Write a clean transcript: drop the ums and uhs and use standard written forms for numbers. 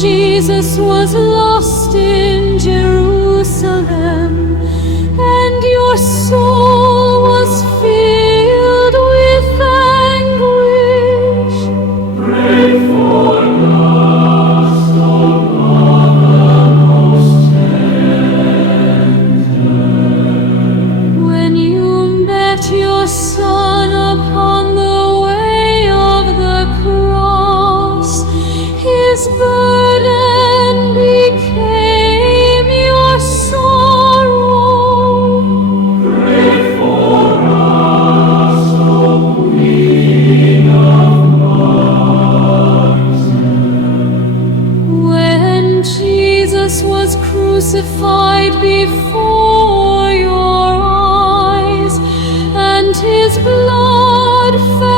Jesus was lost in Jerusalem, and your soul was filled with anguish. Pray for us, O Mother most tender. When you met your Son upon the way of the cross, his burden became your sorrow. Pray for us, O Queen of Martyrs. When Jesus was crucified before your eyes, and his blood fell